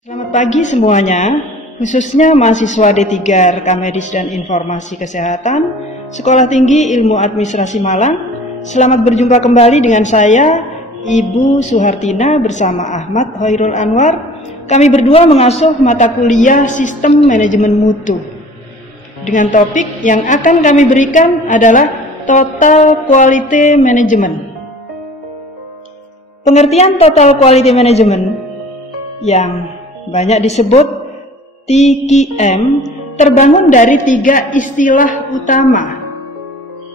Selamat pagi semuanya, khususnya mahasiswa D3 Rekam Medis dan Informasi Kesehatan, Sekolah Tinggi Ilmu Administrasi Malang. Selamat berjumpa kembali dengan saya, Ibu Suhartina bersama Ahmad Hoirul Anwar. Kami berdua mengasuh mata kuliah Sistem Manajemen Mutu. Dengan topik yang akan kami berikan adalah Total Quality Management. Pengertian Total Quality Management yang banyak disebut TQM terbangun dari 3 istilah utama.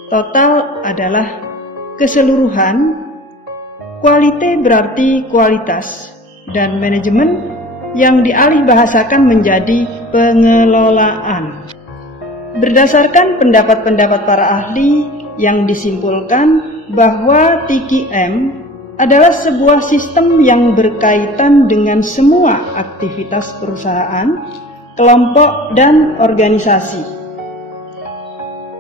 Total adalah keseluruhan, quality berarti kualitas, dan manajemen yang dialih bahasakan menjadi pengelolaan. Berdasarkan pendapat-pendapat para ahli yang disimpulkan bahwa TQM adalah sebuah sistem yang berkaitan dengan semua aktivitas perusahaan, kelompok, dan organisasi.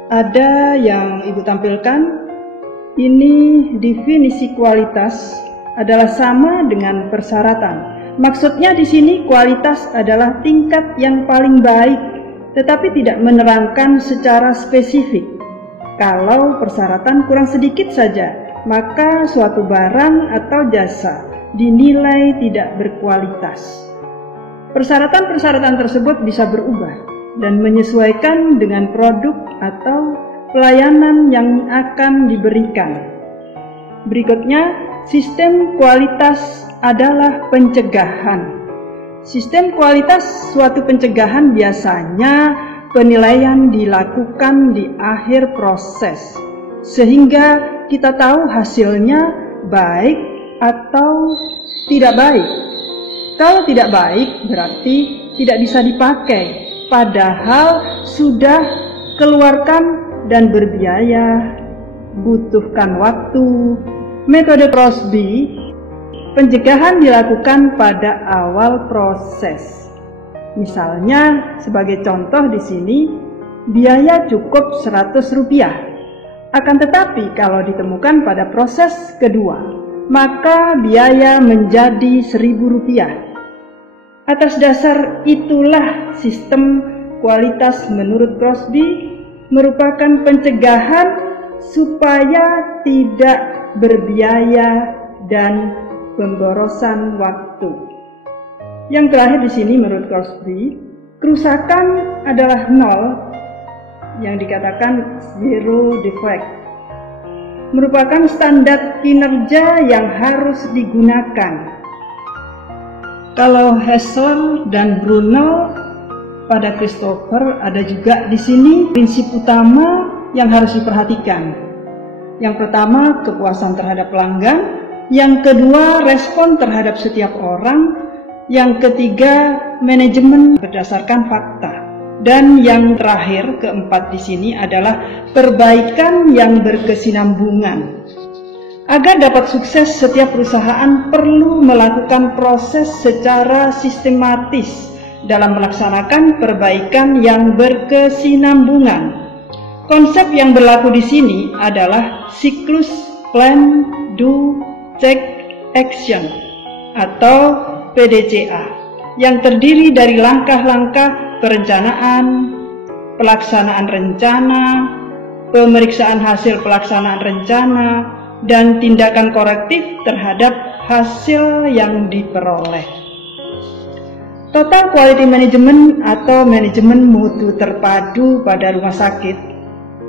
Ada yang Ibu tampilkan, ini definisi kualitas adalah sama dengan persyaratan. Maksudnya di sini kualitas adalah tingkat yang paling baik, tetapi tidak menerangkan secara spesifik. Kalau persyaratan kurang sedikit saja, maka suatu barang atau jasa dinilai tidak berkualitas. Persyaratan-persyaratan tersebut bisa berubah dan menyesuaikan dengan produk atau pelayanan yang akan diberikan. Berikutnya, sistem kualitas adalah pencegahan. Sistem kualitas suatu pencegahan biasanya penilaian dilakukan di akhir proses, sehingga kita tahu hasilnya baik atau tidak baik. Kalau tidak baik berarti tidak bisa dipakai, padahal sudah keluarkan dan berbiaya, butuhkan waktu. Metode Crosby, pencegahan dilakukan pada awal proses. Misalnya sebagai contoh di sini, biaya cukup Rp100. Akan tetapi kalau ditemukan pada proses kedua, maka biaya menjadi Rp1.000. Atas dasar itulah sistem kualitas menurut Crosby merupakan pencegahan supaya tidak berbiaya dan pemborosan waktu. Yang terakhir di sini menurut Crosby, kerusakan adalah nol, yang dikatakan zero defect, merupakan standar kinerja yang harus digunakan. Kalau Hessler dan Brunel pada Christopher ada juga di sini prinsip utama yang harus diperhatikan. Yang pertama, kepuasan terhadap pelanggan. Yang kedua, respon terhadap setiap orang. Yang ketiga, manajemen berdasarkan fakta. Dan yang terakhir, keempat di sini adalah perbaikan yang berkesinambungan. Agar dapat sukses, setiap perusahaan perlu melakukan proses secara sistematis dalam melaksanakan perbaikan yang berkesinambungan. Konsep yang berlaku di sini adalah siklus plan, do, check, action atau PDCA yang terdiri dari langkah-langkah perencanaan, pelaksanaan rencana, pemeriksaan hasil pelaksanaan rencana, dan tindakan korektif terhadap hasil yang diperoleh. Total Quality Management atau manajemen mutu terpadu pada rumah sakit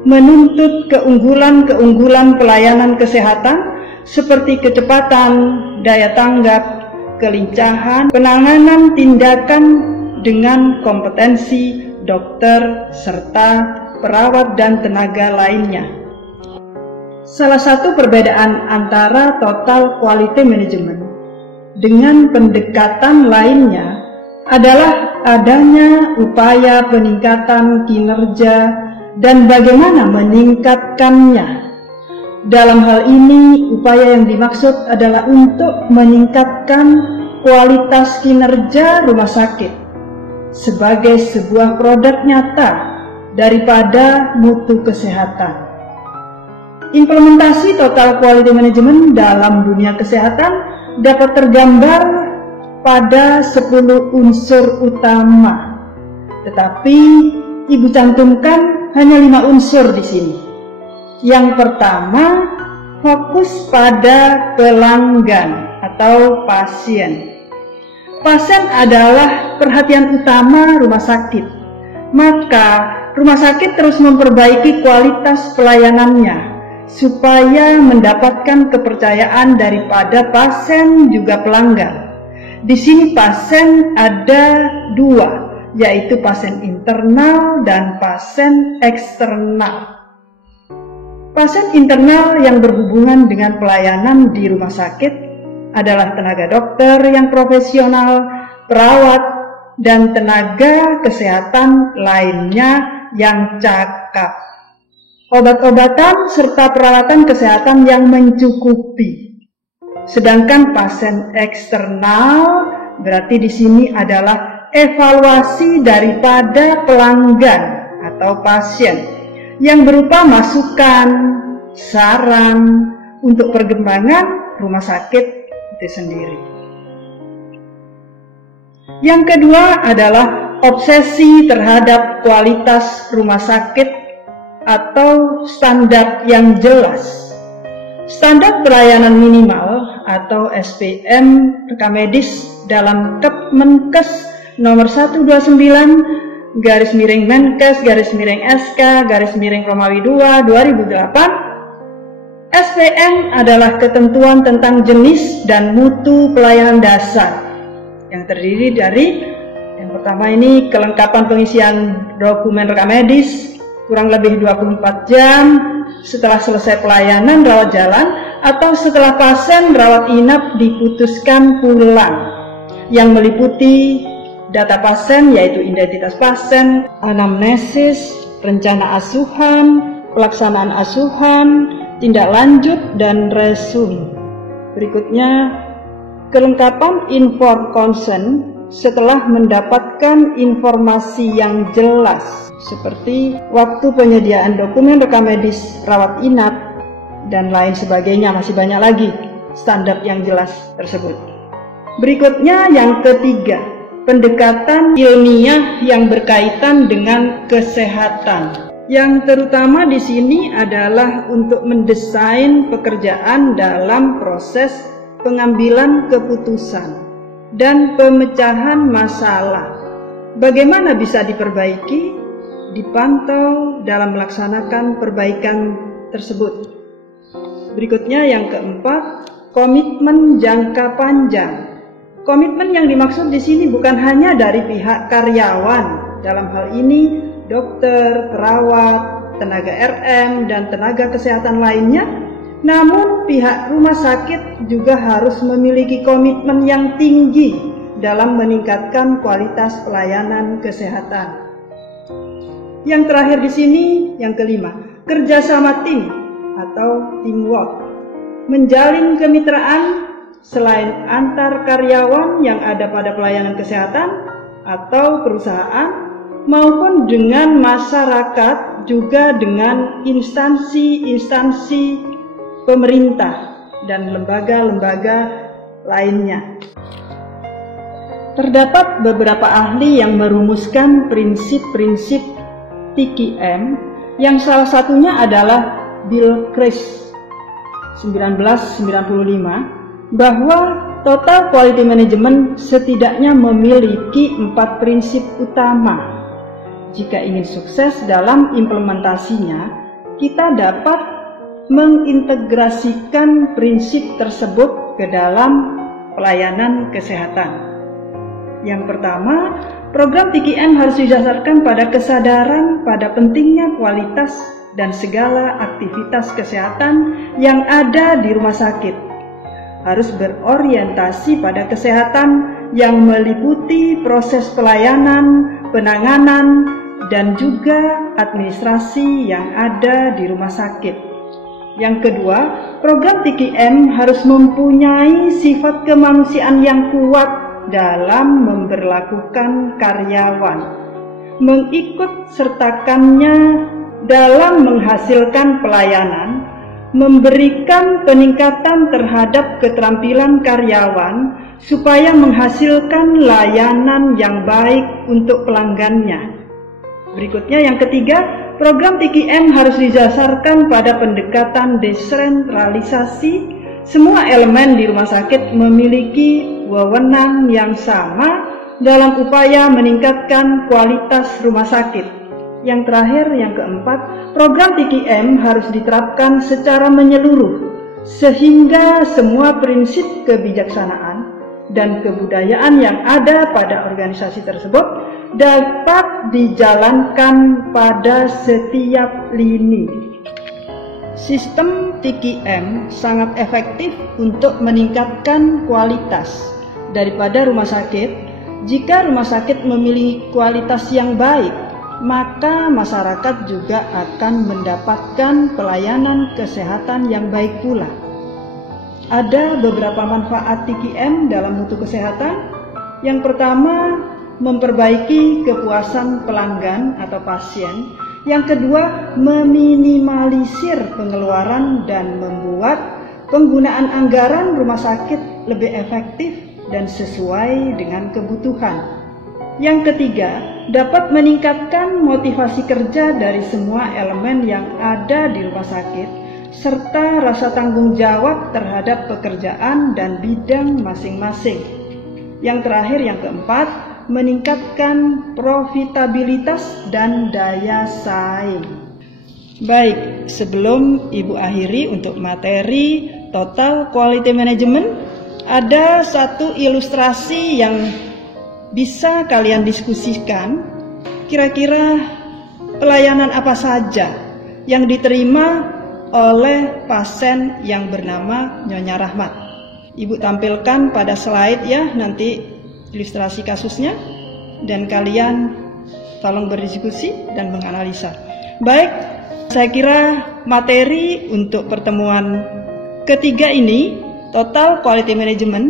menuntut keunggulan-keunggulan pelayanan kesehatan seperti kecepatan, daya tanggap, kelincahan, penanganan tindakan dengan kompetensi dokter serta perawat dan tenaga lainnya. Salah satu perbedaan antara Total Quality Management dengan pendekatan lainnya adalah adanya upaya peningkatan kinerja dan bagaimana meningkatkannya. Dalam hal ini, upaya yang dimaksud adalah untuk meningkatkan kualitas kinerja rumah sakit sebagai sebuah produk nyata daripada mutu kesehatan. Implementasi Total Quality Management dalam dunia kesehatan dapat tergambar pada 10 unsur utama. Tetapi Ibu cantumkan hanya 5 unsur di sini. Yang pertama, fokus pada pelanggan atau pasien. Pasien adalah perhatian utama rumah sakit. Maka rumah sakit terus memperbaiki kualitas pelayanannya supaya mendapatkan kepercayaan daripada pasien juga pelanggan. Di sini pasien ada 2, yaitu pasien internal dan pasien eksternal. Pasien internal yang berhubungan dengan pelayanan di rumah sakit adalah tenaga dokter yang profesional, perawat, dan tenaga kesehatan lainnya yang cakap. Obat-obatan serta peralatan kesehatan yang mencukupi. Sedangkan pasien eksternal berarti di sini adalah evaluasi daripada pelanggan atau pasien yang berupa masukan, saran untuk perkembangan rumah sakit itu sendiri. Yang kedua adalah obsesi terhadap kualitas rumah sakit atau standar yang jelas. Standar pelayanan minimal atau SPM rekamedis dalam Kepmenkes nomor 129 /Menkes/SK/Romawi 2 2008. SPM adalah ketentuan tentang jenis dan mutu pelayanan dasar yang terdiri dari yang pertama ini kelengkapan pengisian dokumen rekamedis kurang lebih 24 jam setelah selesai pelayanan rawat jalan atau setelah pasien rawat inap diputuskan pulang, yang meliputi data pasien yaitu identitas pasien, anamnesis, rencana asuhan, pelaksanaan asuhan, tindak lanjut, dan resume. Berikutnya, kelengkapan informed consent setelah mendapatkan informasi yang jelas seperti waktu penyediaan dokumen rekamedis rawat inap dan lain sebagainya. Masih banyak lagi standar yang jelas tersebut. Berikutnya yang ketiga, pendekatan ilmiah yang berkaitan dengan kesehatan. Yang terutama di sini adalah untuk mendesain pekerjaan dalam proses pengambilan keputusan dan pemecahan masalah. Bagaimana bisa diperbaiki, dipantau dalam melaksanakan perbaikan tersebut. Berikutnya yang keempat, komitmen jangka panjang. Komitmen yang dimaksud di sini bukan hanya dari pihak karyawan, dalam hal ini dokter, perawat, tenaga RM, dan tenaga kesehatan lainnya, namun pihak rumah sakit juga harus memiliki komitmen yang tinggi dalam meningkatkan kualitas pelayanan kesehatan. Yang terakhir di sini, yang kelima, kerjasama tim atau teamwork. Menjalin kemitraan selain antar karyawan yang ada pada pelayanan kesehatan atau perusahaan maupun dengan masyarakat, juga dengan instansi-instansi pemerintah dan lembaga-lembaga lainnya. Terdapat beberapa ahli yang merumuskan prinsip-prinsip TQM yang salah satunya adalah Bill Kruse 1995 bahwa total quality management setidaknya memiliki 4 prinsip utama. Jika ingin sukses dalam implementasinya, kita dapat mengintegrasikan prinsip tersebut ke dalam pelayanan kesehatan. Yang pertama, program TQM harus didasarkan pada kesadaran pada pentingnya kualitas dan segala aktivitas kesehatan yang ada di rumah sakit. Harus berorientasi pada kesehatan yang meliputi proses pelayanan, penanganan, dan juga administrasi yang ada di rumah sakit. Yang kedua, program TQM harus mempunyai sifat kemanusiaan yang kuat dalam memperlakukan karyawan, mengikut sertakannya dalam menghasilkan pelayanan, memberikan peningkatan terhadap keterampilan karyawan, supaya menghasilkan layanan yang baik untuk pelanggannya. Berikutnya yang ketiga, program TKM harus didasarkan pada pendekatan desentralisasi. Semua elemen di rumah sakit memiliki wewenang yang sama dalam upaya meningkatkan kualitas rumah sakit. Yang terakhir, yang keempat, program TKM harus diterapkan secara menyeluruh sehingga semua prinsip kebijaksanaan dan kebudayaan yang ada pada organisasi tersebut dapat dijalankan pada setiap lini. Sistem TKM sangat efektif untuk meningkatkan kualitas daripada rumah sakit. Jika rumah sakit memiliki kualitas yang baik, maka masyarakat juga akan mendapatkan pelayanan kesehatan yang baik pula. Ada beberapa manfaat TKM dalam mutu kesehatan. Yang pertama, memperbaiki kepuasan pelanggan atau pasien. Yang kedua, meminimalisir pengeluaran dan membuat penggunaan anggaran rumah sakit lebih efektif dan sesuai dengan kebutuhan. Yang ketiga, dapat meningkatkan motivasi kerja dari semua elemen yang ada di rumah sakit, serta rasa tanggung jawab terhadap pekerjaan dan bidang masing-masing. Yang terakhir, yang keempat, meningkatkan profitabilitas dan daya saing. Baik, sebelum Ibu akhiri untuk materi Total Quality Management, ada satu ilustrasi yang bisa kalian diskusikan. Kira-kira pelayanan apa saja yang diterima oleh pasien yang bernama Nyonya Rahmat. Ibu tampilkan pada slide ya nanti ilustrasi kasusnya, dan kalian tolong berdiskusi dan menganalisa. Baik, saya kira materi untuk pertemuan ketiga ini, Total Quality Management,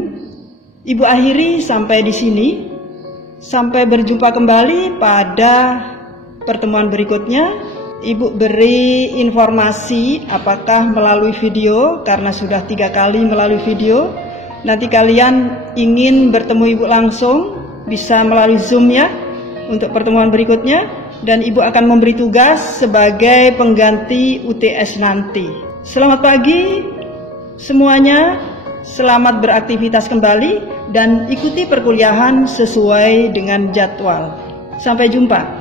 Ibu akhiri sampai di sini. Sampai berjumpa kembali pada pertemuan berikutnya. Ibu beri informasi apakah melalui video, karena sudah 3 kali melalui video. Nanti kalian ingin bertemu Ibu langsung, bisa melalui Zoom ya untuk pertemuan berikutnya. Dan Ibu akan memberi tugas sebagai pengganti UTS nanti. Selamat pagi semuanya, selamat beraktivitas kembali dan ikuti perkuliahan sesuai dengan jadwal. Sampai jumpa.